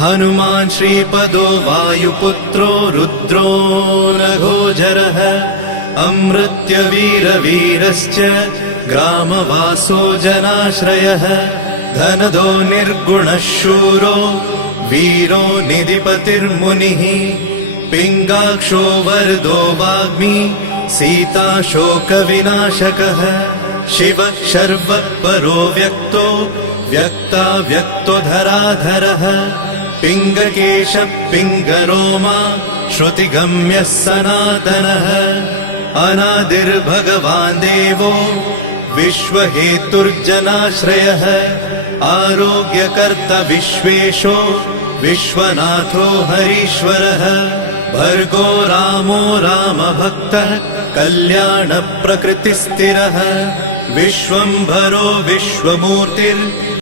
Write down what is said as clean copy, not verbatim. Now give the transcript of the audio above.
हनुमान् श्रीपदो वायुपुत्रो रुद्रो नघोजरः अमृत्यवीरवीरश्च ग्रामवासो जनाश्रयः धनदो निर्गुणः शूरो वीरो निधिपतिर्मुनिः पिङ्गाक्षो वरदो वाग्मी सीताशोकविनाशकः शिवः शर्वः परो व्यक्तो व्यक्ताव्यक्तो धराधरः पिङ्गकेशः पिङ्गरोमा श्रुतिगम्यः सनातनः अनादिर्भगवान् देवो विश्वहेतुर्जनाश्रयः आरोग्यकर्ता विश्वेशो विश्वनाथो हरीश्वरः भर्गो रामो रामभक्तः कल्याणप्रकृतिस्थिरः विश्वम्भरो विश्वमूर्तिर्